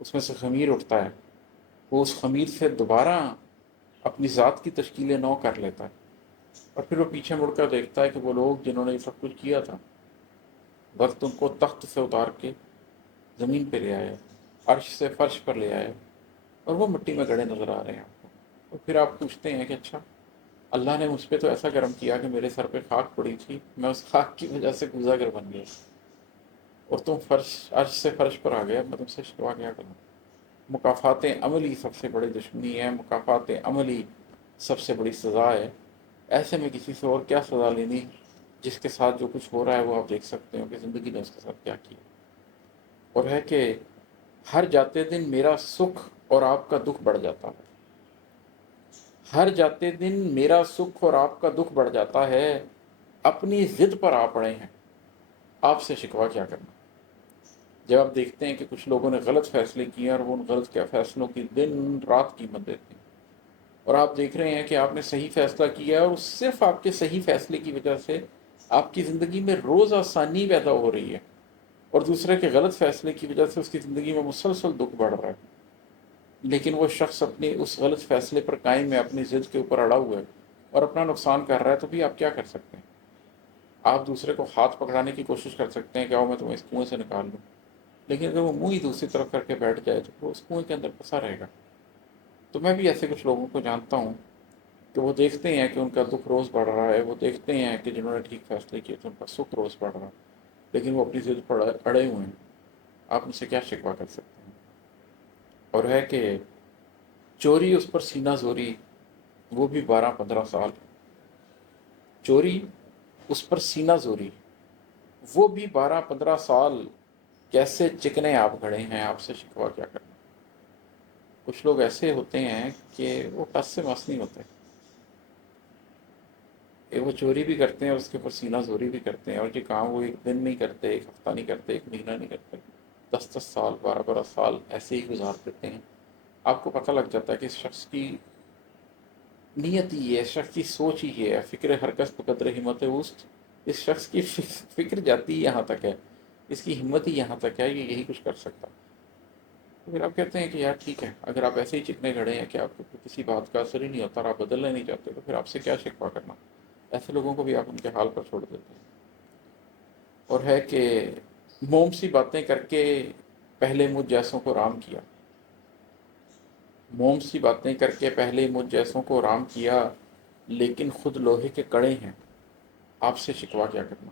اس میں سے خمیر اٹھتا ہے، وہ اس خمیر سے دوبارہ اپنی ذات کی تشکیل نو کر لیتا ہے، اور پھر وہ پیچھے مڑ کر دیکھتا ہے کہ وہ لوگ جنہوں نے یہ سب کچھ کیا تھا، وقت ان کو تخت سے اتار کے زمین پہ لے آئے، عرش سے فرش پر لے آئے، اور وہ مٹی میں گڑے نظر آ رہے ہیں آپ کو۔ اور پھر آپ پوچھتے ہیں کہ اچھا، اللہ نے مجھ پہ تو ایسا کرم کیا کہ میرے سر پہ خاک پڑی تھی، میں اس خاک کی وجہ سے کوزہ گر بن گیا، اور تم فرش عرش سے فرش پر آ گیا، میں تم سے شکوا کیا کروں؟ مکافات عملی سب سے بڑی دشمنی ہے، مکافات عملی سب سے بڑی سزا ہے۔ ایسے میں کسی سے اور کیا سزا لینی جس کے ساتھ جو کچھ ہو رہا ہے وہ آپ دیکھ سکتے ہو کہ زندگی نے اس کے ساتھ کیا کیا۔ اور ہے کہ ہر جاتے دن میرا سکھ اور آپ کا دکھ بڑھ جاتا ہے، ہر جاتے دن میرا سکھ اور آپ کا دکھ بڑھ جاتا ہے، اپنی ضد پر آ پڑے ہیں، آپ سے شکوا کیا کرنا۔ جب آپ دیکھتے ہیں کہ کچھ لوگوں نے غلط فیصلے کیے اور وہ ان غلط کیا فیصلوں کی دن رات قیمت دیتے ہیں، اور آپ دیکھ رہے ہیں کہ آپ نے صحیح فیصلہ کیا ہے اور صرف آپ کے صحیح فیصلے کی وجہ سے آپ کی زندگی میں روز آسانی پیدا ہو رہی ہے، اور دوسرے کے غلط فیصلے کی وجہ سے اس کی زندگی میں مسلسل دکھ بڑھ رہا ہے، لیکن وہ شخص اپنے اس غلط فیصلے پر قائم ہے، اپنی ضد کے اوپر اڑا ہوا ہے اور اپنا نقصان کر رہا ہے، تو بھی آپ کیا کر سکتے ہیں؟ آپ دوسرے کو ہاتھ پکڑانے کی کوشش کر سکتے ہیں کہ آؤ میں تمہیں اس کنویں سے نکال لوں، لیکن اگر وہ منہ ہی دوسری طرف کر کے بیٹھ جائے تو وہ اس کنویں کے اندر پھنسا رہے گا۔ تو میں بھی ایسے کچھ لوگوں کو جانتا ہوں کہ وہ دیکھتے ہیں کہ ان کا دکھ روز بڑھ رہا ہے، وہ دیکھتے ہیں کہ جنہوں نے ٹھیک فیصلے کیے تو ان کا سکھ روز بڑھ رہا ہے، لیکن وہ اپنی ضد پر اڑے ہوئے ہیں، آپ ان سے کیا شکوہ کر سکتے ہیں؟ اور ہے کہ چوری اس پر سینہ زوری، وہ بھی 12-15 سال، چوری اس پر سینہ زوری، وہ بھی 12-15 سال، کیسے چکنے آپ کھڑے ہیں، آپ سے شکوہ کیا کرنا۔ کچھ لوگ ایسے ہوتے ہیں کہ وہ ٹس سے مس نہیں ہوتے، کہ وہ چوری بھی کرتے ہیں اور اس کے اوپر سینہ زوری بھی کرتے ہیں، اور یہ کام وہ ایک دن نہیں کرتے، ایک ہفتہ نہیں کرتے، ایک مہینہ نہیں کرتے، 10-10 سال، 12-12 سال ایسے ہی گزار دیتے ہیں۔ آپ کو پتہ لگ جاتا ہے کہ اس شخص کی نیت ہی ہے، اس شخص کی سوچ ہی ہے، فکر ہرکس بقدر ہمت وسط، اس شخص کی فکر جاتی ہی یہاں تک ہے، اس کی ہمت ہی یہاں تک ہے، یہ یہی کچھ کر سکتا۔ تو پھر آپ کہتے ہیں کہ یار ٹھیک ہے، اگر آپ ایسے ہی چکنے کھڑے ہیں کہ آپ کو کسی بات کا اثر ہی نہیں ہوتا اور آپ بدلنا نہیں چاہتے، تو پھر آپ سے کیا شکوہ کرنا۔ ایسے لوگوں کو بھی آپ ان کے حال پر چھوڑ دیتے ہیں۔ اور ہے کہ موم سی باتیں کر کے پہلے مجھ جیسوں کو رام کیا، موم سی باتیں کر کے پہلے مجھ جیسوں کو رام کیا، لیکن خود لوہے کے کڑے ہیں، آپ سے شکوہ کیا کرنا۔